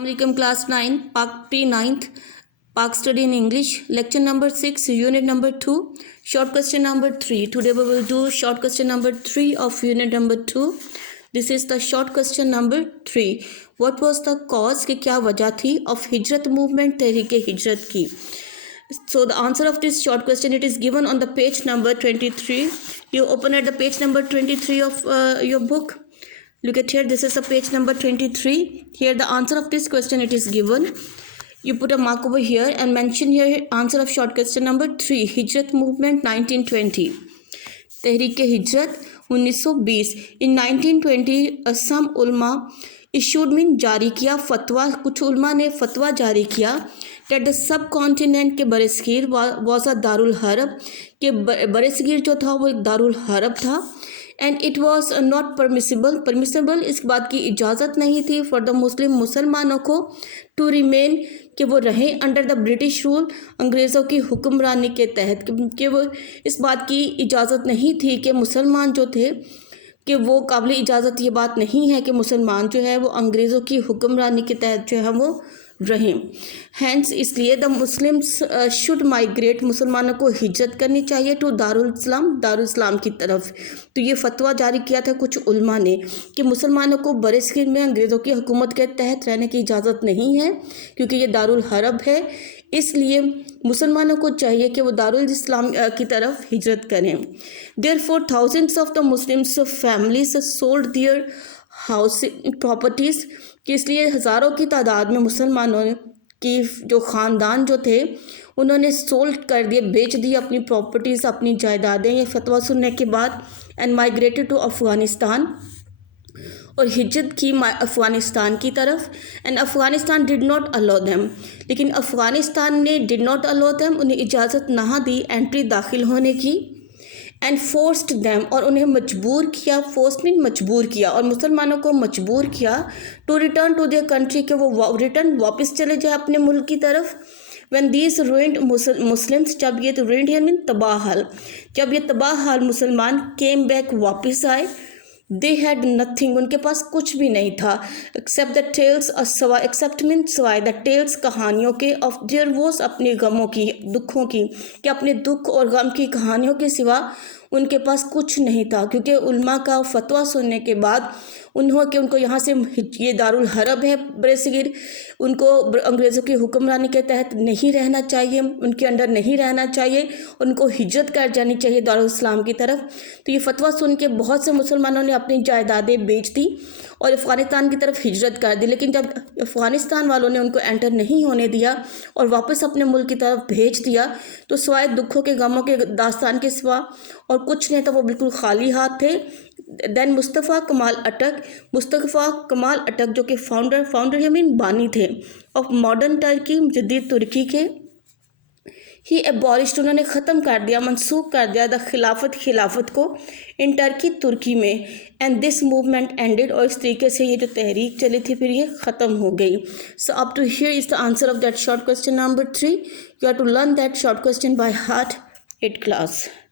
Assalamualaikum class 9 Park P9th Park Study in English lecture number 6 unit number 2 short question number 3. Today we will do short question number 3 of unit number 2. This is the short question number 3. What was the cause कि क्या वजह थी of hijrat movement Tehreek-e हिजरत की. So the answer of this short question, it is given on the page number 23. You open at the page number 23 of your book. Look at here, this is the page number 23. Here the answer of this question, it is given. You put a mark over here and mention here answer of short question number 3. Hijrat movement 1920. Tehreek Hijrat 1920. In 1920 some ulma issued mean जारी किया फतवा, कुछ उल्मा ने फतवा जारी किया that the subcontinent के बरसगीर was a Darul हरब, के बरसगीर जो था वो एक दारुल हरब था. And it was not permissible इस बात की इजाज़त नहीं थी फॉर द मुसलमानों को टू रिमेन कि वो रहें अंडर द ब्रिटिश रूल, अंग्रेज़ों की हुक्मरानी के तहत, कि वो इस बात की इजाज़त नहीं थी कि मुसलमान जो थे कि वो काबिल इजाज़त ये बात नहीं है कि मुसलमान जो है वो अंग्रेज़ों की हुक्मरानी के तहत जो है वो रहें. हैंस इसलिए द मुस्लिम्स शुड माइग्रेट, मुसलमानों को हिजरत करनी चाहिए टू दारुल इस्लाम की तरफ. तो ये फतवा जारी किया था कुछ उल्मा ने कि मुसलमानों को बरसगीर में अंग्रेज़ों की हुकूमत के तहत रहने की इजाज़त नहीं है क्योंकि ये दारुल हरब है, इसलिए मुसलमानों को चाहिए कि वो दारुल इस्लाम की तरफ हिजरत करें. Therefore thousands of the Muslims families sold their house properties, कि इसलिए हज़ारों की तादाद में मुसलमानों की जो ख़ानदान जो थे उन्होंने सोल्ड कर दिए, बेच दिए अपनी प्रॉपर्टीज़, अपनी जायदादें ये फतवा सुनने के बाद. एंड माइग्रेटेड टू अफ़गानिस्तान, और हिजरत की अफ़गानिस्तान की तरफ. And Afghanistan did not allow them, लेकिन अफ़गानिस्तान ने डिड नॉट अलाउ देम, उन्हें इजाज़त ना दी एंट्री दाखिल होने की. एंड फोर्स्ड दैम, और उन्हें मजबूर किया, फोर्स्ड मीन मजबूर किया, और मुसलमानों को मजबूर किया to return to their country, कि वो रिटर्न वापस चले जाए अपने मुल्क की तरफ. व्हेन दीज रूइंड मुस्लिम्स, जब ये रूइंड हियर मीन तबाह, जब ये तबाह मुसलमान केम बैक वापस आए, दे हैड नथिंग, उनके पास कुछ भी नहीं था except the tales, except mean सवाए द टेल्स कहानियों के, ऑफ देयर वॉज अपने गमों की, दुखों की, कि अपने दुख और गम की कहानियों के सिवा उनके पास कुछ नहीं था. क्योंकि उल्मा का फतवा सुनने के बाद उनको यहाँ से, ये दारुल हरब है बरसगीर, उनको अंग्रेज़ों की हुक्मरानी के तहत नहीं रहना चाहिए, उनके अंडर नहीं रहना चाहिए, उनको हिजरत कर जानी चाहिए दारुल इस्लाम की तरफ. तो ये फतवा सुन के बहुत से मुसलमानों ने अपनी जायदादें बेच दी और अफ़गानिस्तान की तरफ हिजरत कर दी. लेकिन जब अफ़गानिस्तान वालों ने उनको एंटर नहीं होने दिया और वापस अपने मुल्क की तरफ भेज दिया, तो सिवाय दुखों के गमों के दास्तान के सिवा और कुछ नहीं था, वो बिल्कुल खाली हाथ थे. देन मुस्तफ़ा कमाल अटक जो कि फाउंडर मीन बानी थे ऑफ मॉडर्न टर्की, जदीद तुर्की के. ही एबॉलिश्ड, उन्होंने ख़त्म कर दिया, मनसूख कर दिया द खिलाफत को इन टर्की, तुर्की में. एंड दिस मूवमेंट एंडेड, और इस तरीके से ये जो तहरीक चली थी फिर ये ख़त्म हो गई. So up to here is the answer of that short question number 3. You have to learn that short question by heart 8th class.